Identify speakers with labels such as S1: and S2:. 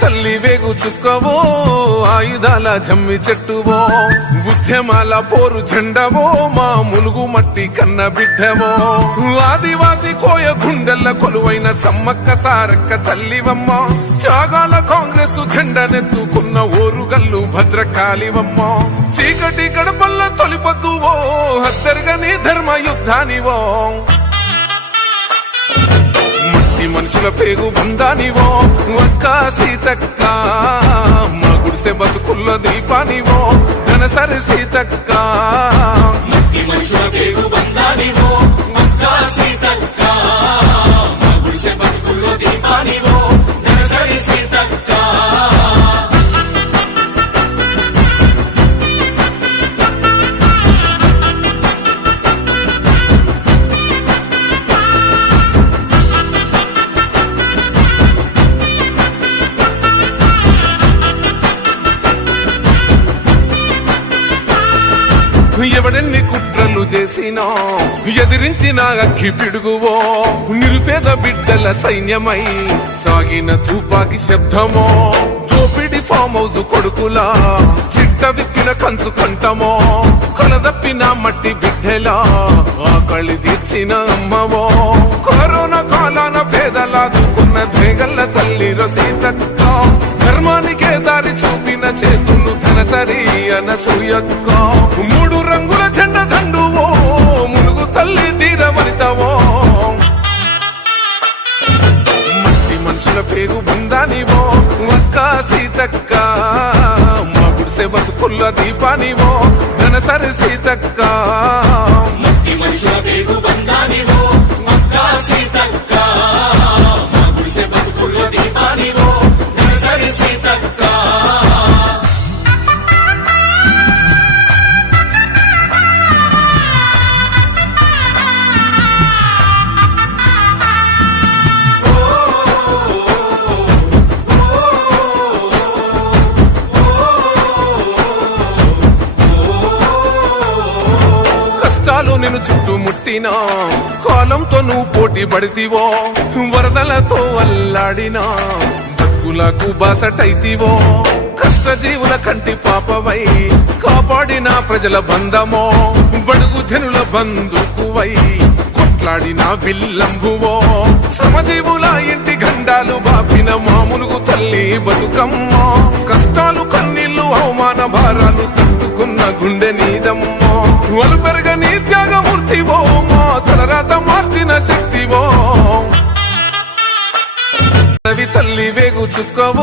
S1: తల్లి వేగు చుక్కవో ఆయుధాల జమ్మి చెట్టువో ఉద్యమాల పోరు జెండవో మా ములుగు మట్టి కన్న బిడ్డవో. ఆదివాసి కోయ గుండెల కొలువైన సమ్మక్క సారక్క తల్లివమ్మ త్యాగాల కాంగ్రెస్ జెండనెత్తుకున్న ఓరుగల్లు భద్రకాళివమ్మ. చీకటి గడపల్ల తొలిపతువో హద్దరుగని ధర్మ యుద్ధానివో మనుషుల పేగు బంధానివో ఒక్క సీతక్క. మా గుడిసె బతుకుల్ల దీపానివో ఘనసరి సీతక్క.
S2: మనుషుల పేగు బంధానివో
S1: ఎవడెన్ని కుట్రలు చేసినా ఎదిరించిన అక్కి పిడుగువో నిరుపేద బిడ్డల సైన్యమై సాగిన తుపాకి శబ్దమో దోపిడి ఫామ్ హౌస్ కొడుకులా చిట్ట విప్పిన కంచు కంటమో కలదప్పిన మట్టి బిడ్డలా ఆకలి తీర్చిన అమ్మవో. కరోనా కాలాన పేదలాదుకున్న ధేగల్ల తల్లి రసీతక్క ధర్మానికే దారి చూపిన చేతులు ధనసరి అనసూయక్క. మూడు మట్టి పేరు బృందానివో అక్క సీతక్క? మా గుడిసె బతుకుల్ల దీపానివో? ధనసరి సీతక్క? మేఘాలు నేను చుట్టుముట్టినా కాలంతో నువ్వు పోటీ పడితివో వరదలతో అల్లాడినా బతుకులకు బాసటైతివో కష్ట జీవుల కంటి పాపవై కాపాడిన ప్రజల బంధమో బడుగు జనుల బంధుకువై కొట్లాడిన బిల్లంబువో సమజీవుల ఇంటి గండాలు బాపిన మామునుగు తల్లి బతుకమ్మ కష్టాలు కన్నీళ్ళు అవమాన భారాలు తట్టుకున్న గుండె నీదమ్మ. నశక్తివో రవి తల్లి వేగు చుక్కవో.